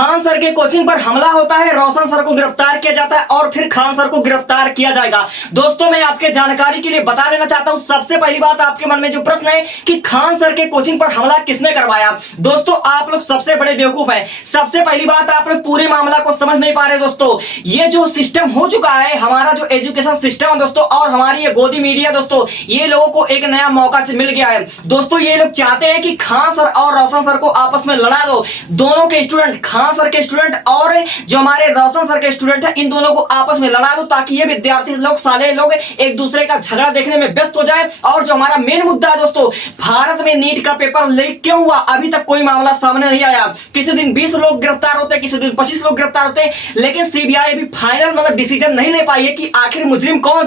Khan sir के coaching पर हमला होता है, रोशन सर को गिरफ्तार किया जाता है और फिर खान सर को गिरफ्तार किया जाएगा। दोस्तों मैं आपके जानकारी के लिए बता देना चाहता हूं, सबसे पहली बात आपके मन में जो प्रश्न है कि खान सर के कोचिंग पर हमला किसने करवाया। दोस्तों आप लोग सबसे बड़े बेवकूफ हैं। सबसे पहली बात आप लोग पूरे मामला को समझ नहीं पा रहे दोस्तों। ये जो सिस्टम हो चुका है, हमारा जो एजुकेशन सिस्टम है दोस्तों और हमारी ये गोदी मीडिया दोस्तों, ये लोगों को एक नया मौका मिल गया है दोस्तों। ये लोग चाहते हैं कि खान सर और रोशन सर को आपस में लड़ा दो। दोनों के स्टूडेंट, खान सर के स्टूडेंट और जो हमारे रोशन सर के स्टूडेंट है, इन दोनों को आपस में लड़ा दो ताकि ये विद्यार्थी लोग, साले लोग एक दूसरे का झगड़ा देखने में व्यस्त हो जाए। और जो हमारा मेन मुद्दा है दोस्तों, भारत में नीट का पेपर लीक क्यों हुआ, अभी तक कोई मामला सामने नहीं आया। किसी दिन 20 लोग गिरफ्तार होते, किसी दिन 25 लोग गिरफ्तार होते, लेकिन सीबीआई अभी फाइनल डिसीजन नहीं ले पाई है कि आखिर मुजरिम कौन है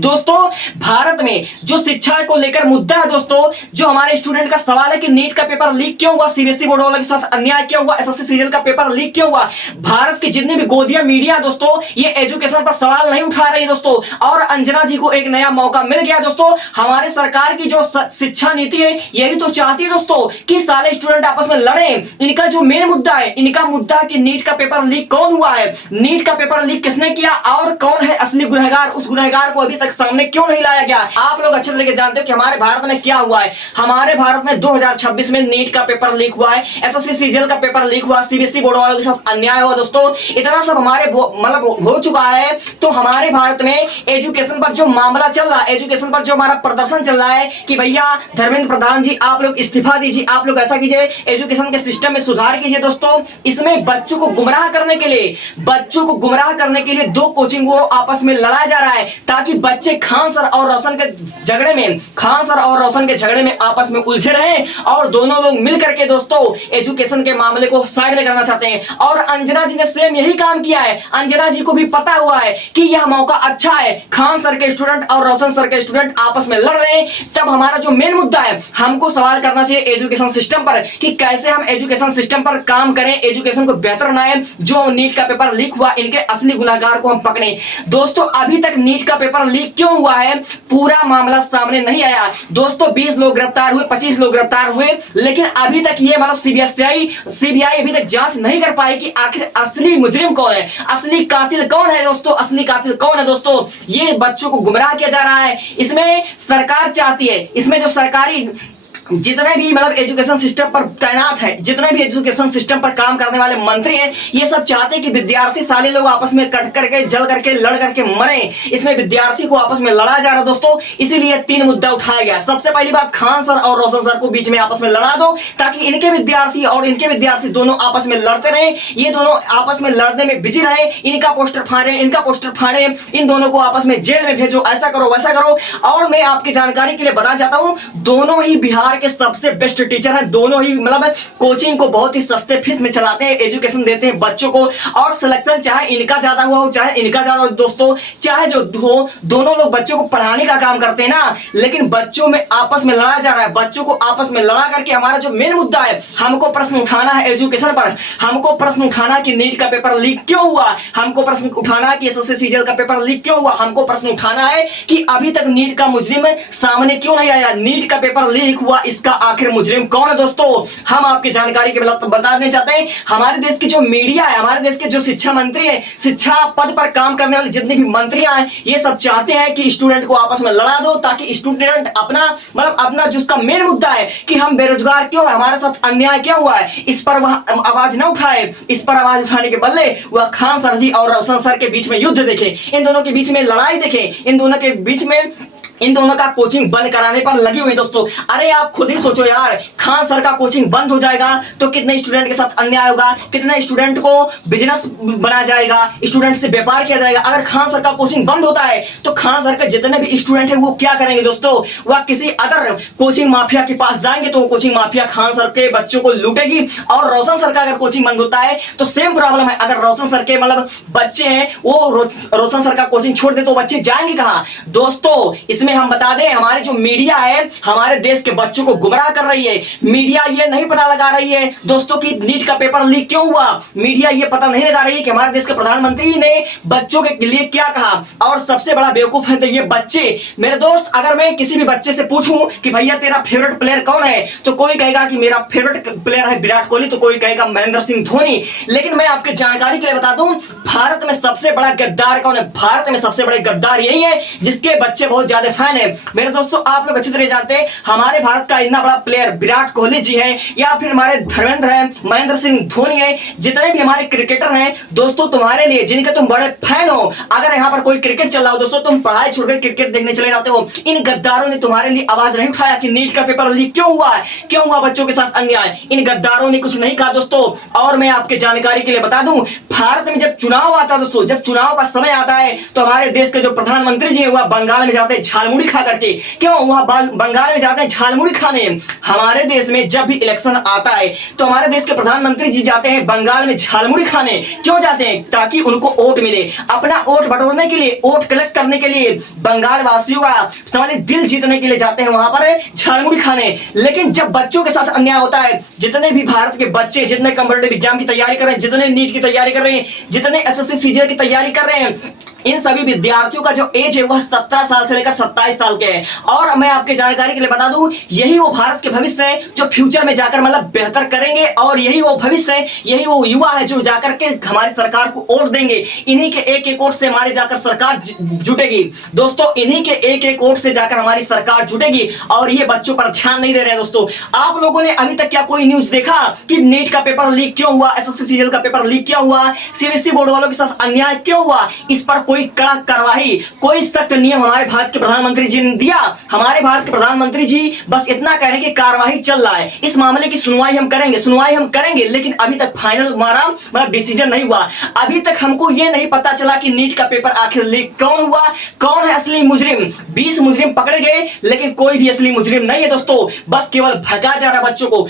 दोस्तों। भारत में जो शिक्षा को लेकर मुद्दा है दोस्तों, जो हमारे स्टूडेंट का सवाल है कि नीट का पेपर लीक क्यों हुआ, सीबीएसई बोर्ड वालों के साथ अन्याय क्यों हुआ, एसएससी सीरियल का पेपर लीक क्यों हुआ। भारत की जितनी भी गोदिया मीडिया दोस्तों, ये एजुकेशन पर सवाल नहीं उठा रही दोस्तों। और अंजना जी को एक नया मौका मिल गया दोस्तों। हमारे सरकार की जो शिक्षा नीति है, यही तो चाहती है दोस्तों कि सारे स्टूडेंट आपस में लड़े। इनका जो मेन मुद्दा है, इनका मुद्दा है कि नीट का पेपर लीक कौन हुआ है, नीट का पेपर लीक किसने किया और कौन है असली गुनहगार। उस गुनहगार को अभी तक सामने क्यों नहीं लाया गया। आप लोग अच्छे तरीके जानते हो कि हमारे भारत में क्या हुआ है। हमारे भारत में 2026 में नीट का पेपर लीक हुआ है, एसएससी सीजीएल का पेपर लीक हुआ, सीबीएसई बोर्ड वालों के साथ अन्याय हुआ दोस्तों। इतना सब हमारे हो चुका है। तो हमारे भारत में एजुकेशन पर जो मामला चल रहा है, एजुकेशन पर जो हमारा प्रदर्शन चल रहा है कि भैया धर्मेंद्र प्रधान जी आप लोग इस्तीफा दीजिए, आप लोग ऐसा कीजिए, एजुकेशन के सिस्टम में सुधार कीजिए दोस्तों। इसमें बच्चों को गुमराह करने के लिए दो कोचिंग को आपस में लड़ाया जा रहा है ताकि बच्चे खान सर और रोशन के झगड़े में आपस में उलझे रहे और दोनों लोग मिलकर के दोस्तों एजुकेशन के मामले को साइड में करना चाहते हैं। और अंजना जी ने सेम यही काम किया है। अंजना जी को भी पता हुआ है कि यह मौका अच्छा है, खान सर के स्टूडेंट और रोशन सर के स्टूडेंट आपस में लड़ रहे हैं। तब हमारा जो मेन मुद्दा है, हमको सवाल करना चाहिए एजुकेशन सिस्टम पर कि कैसे हम एजुकेशन सिस्टम पर काम करें, एजुकेशन को बेहतर बनाएं। जो नीट का पेपर लीक हुआ, इनके असली गुनहगार को हम पकड़े दोस्तों। अभी तक नीट का पेपर लीक क्यों हुआ है, पूरा मामला सामने नहीं आया दोस्तों। 20 लोग गिरफ्तार हुए, 25 लोग गिरफ्तार हुए, लेकिन अभी तक ये सीबीआई अभी तक जांच नहीं कर पाई कि आखिर असली मुजरिम कौन है, असली कातिल कौन है दोस्तों। असली कातिल कौन है दोस्तों, ये बच्चों को गुमराह किया जा रहा है। इसमें सरकार चाहती है, इसमें जो सरकारी जितने भी एजुकेशन सिस्टम पर तैनात है, जितने भी एजुकेशन सिस्टम पर काम करने वाले मंत्री हैं, ये सब चाहते हैं कि विद्यार्थी सारे लोग आपस में कट करके, जल करके, लड़ करके मरे। इसमें विद्यार्थी को आपस में लड़ा जा रहा है दोस्तों। इसीलिए 3 मुद्दा उठाया गया। सबसे पहली बात, खान सर और रोशन सर को बीच में आपस में लड़ा दो ताकि इनके विद्यार्थी और इनके विद्यार्थी दोनों आपस में लड़ते रहे, ये दोनों आपस में लड़ने में बिजी रहे। इनका पोस्टर फाड़े, इनका पोस्टर फाड़े, इन दोनों को आपस में जेल में भेजो, ऐसा करो वैसा करो। और मैं आपकी जानकारी के लिए बताना चाहता हूं, दोनों ही बिहार के सबसे बेस्ट टीचर हैं। दोनों ही कोचिंग को बहुत ही सस्ते फीस में चलाते हैं, एजुकेशन देते हैं बच्चों को। और सिलेक्शन चाहे इनका ज्यादा हुआ हो चाहे इनका ज्यादा हो दोस्तों, चाहे जो हो, दोनों लोग बच्चों को पढ़ाने का काम करते हैं ना, लेकिन बच्चों में आपस में लड़ा जा रहा है। बच्चों को आपस में लड़ा करके हमारा जो मेन मुद्दा है, हमको प्रश्न उठाना है एजुकेशन पर। हमको प्रश्न उठाना कि नीट का पेपर लीक क्यों हुआ, हमको प्रश्न उठाना कि एसएससी सीजीएल का पेपर लीक क्यों हुआ, हमको प्रश्न उठाना है कि अभी तक नीट का मुजरिम सामने क्यों नहीं आया। नीट का पेपर लीक हुआ, इसका आखिर मुजरिम कौन है दोस्तों, हम आपकी जानकारी के बताने चाहते हैं। हमारे देश की जो मीडिया है, हमारे देश के जो शिक्षा मंत्री है, शिक्षा पद पर काम करने वाले जितने भी मंत्रियां हैं, ये सब चाहते हैं कि स्टूडेंट को आपस में लड़ा दो ताकि स्टूडेंट अपना जिसका मेन मुद्दा है कि हम बेरोजगार क्यों है, हमारे साथ अन्याय क्या हुआ है, इस पर वह आवाज न उठाए। इस पर आवाज उठाने के बदले वह खान सर जी और रोशन सर के बीच में युद्ध देखे, इन दोनों के बीच में लड़ाई देखे, इन दोनों का कोचिंग बंद कराने पर लगी हुई दोस्तों। अरे आप खुद ही सोचो यार, खान सर का कोचिंग बंद हो जाएगा तो कितने स्टूडेंट के साथ अन्याय होगा, कितने स्टूडेंट को बिजनेस बनाया जाएगा, स्टूडेंट से व्यापार किया जाएगा। अगर खान सर का कोचिंग बंद होता है तो खान सर के जितने भी स्टूडेंट है वो क्या करेंगे दोस्तों, वह किसी अदर कोचिंग माफिया के पास जाएंगे तो कोचिंग माफिया खान सर के बच्चों को लूटेगी। और रोशन सर का अगर कोचिंग बंद होता है तो सेम प्रॉब्लम है। अगर रोशन सर के बच्चे हैं वो रोशन सर का कोचिंग छोड़ दे तो बच्चे जाएंगे कहां दोस्तों। इसमें इसमें हम बता दें, हमारी जो मीडिया है हमारे देश के बच्चों को गुमराह कर रही है। मीडिया ये नहीं पता लगा रही है दोस्तों कि नीट का पेपर लीक क्यों हुआ। मीडिया ये पता नहीं लगा रही है कि हमारे देश के प्रधानमंत्री ने बच्चों के लिए क्या कहा। और सबसे बड़ा बेवकूफ है तो ये बच्चे। मेरे दोस्त, अगर मैं किसी भी बच्चे से पूछूं कि भैया तेरा फेवरेट प्लेयर कौन है, तो कोई कहेगा कि मेरा फेवरेट प्लेयर है विराट कोहली, तो कोई कहेगा महेंद्र सिंह धोनी। लेकिन मैं आपके जानकारी के लिए बता दूं, भारत में सबसे बड़ा गद्दार कौन है? भारत में सबसे बड़े गद्दार यही है जिसके बच्चे बहुत ज्यादा फैन है। मेरे दोस्तों, आप लोग अच्छी तरह जानते हैं हमारे भारत का इतना बड़ा प्लेयर विराट कोहली जी है, या फिर हमारे धर्मेंद्र है, महेंद्र सिंह धोनी है, जितने भी हमारे क्रिकेटर हैं दोस्तों, तुम्हारे लिए जिनके तुम बड़े फैन हो, अगर यहाँ पर कोई क्रिकेट चल रहा हो दोस्तों, तुम पढ़ाई छोड़कर क्रिकेट देखने चले जाते हो। इन गद्दारों ने तुम्हारे लिए आवाज नहीं उठाया कि नीट का पेपर लीक क्यों हुआ है, क्यों हुआ बच्चों के साथ अन्याय। इन गद्दारों ने कुछ नहीं कहा दोस्तों। और मैं आपके जानकारी के लिए बता दूं, भारत में जब चुनाव आता है दोस्तों, जब चुनाव का समय आता है तो हमारे देश के जो प्रधानमंत्री जी है वह बंगाल में जाते हैं झालमुड़ी खा करके। क्यों वह बंगाल में जाते हैं झालमुड़ी खाने? हमारे देश में जब भी इलेक्शन आता है तो हमारे देश के प्रधानमंत्री जी जाते हैं बंगाल में झालमुड़ी खाने। क्यों जाते हैं? ताकि उनको वोट मिले, अपना वोट बटोरने के लिए, वोट कलेक्ट करने के लिए, बंगाल वासियों का समझ दिल जीतने के लिए जाते हैं वहां पर झालमुड़ी खाने। लेकिन जब बच्चों के साथ अन्याय होता है, जितने भी भारत के बच्चे जितने कॉम्पिटिटिव एग्जाम की तैयारी कर रहे हैं, जितने नीट की तैयारी कर रहे हैं, जितने एसएससी सीजीएल की तैयारी कर रहे हैं, इन सभी विद्यार्थियों का जो एज है वह 17 साल से लेकर 27 साल के है। और मैं आपके जानकारी के लिए बता दूं, यही वो भारत के भविष्य है जो फ्यूचर में जाकर मतलब बेहतर करेंगे, और यही वो भविष्य है, यही वो युवा है जो जाकर के हमारी सरकार को वोट देंगे। इन्हीं के एक एक वोट से हमारी जाकर सरकार जुटेगी दोस्तों, इन्हीं के एक एक वोट से जाकर हमारी सरकार जुटेगी। और ये बच्चों पर ध्यान नहीं दे रहे हैं दोस्तों। आप लोगों ने अभी तक क्या कोई न्यूज देखा कि नीट का पेपर लीक क्यों हुआ, एसएससी सीजीएल का पेपर लीक क्यों हुआ, सीबीएसई बोर्ड वालों के साथ अन्याय क्यों हुआ? इस पर कोई कड़ा कार्रवाई, कोई सख्त नियम हमारे भारत के प्रधानमंत्री जी ने दिया? हमारे भारत के प्रधानमंत्री जी बस इतना कह रहे हैं कि कार्रवाई चल रहा है, इस मामले की सुनवाई हम करेंगे, लेकिन अभी तक फाइनल हमारा मतलब डिसीजन नहीं हुआ। अभी तक हमको यह नहीं पता चला कि नीट का पेपर आखिर लीक कौन हुआ, कौन है असली मुजरिम। 20 मुजरिम पकड़े गए लेकिन कोई भी असली मुजरिम नहीं है दोस्तों, बस केवल भगा जा रहा बच्चों को।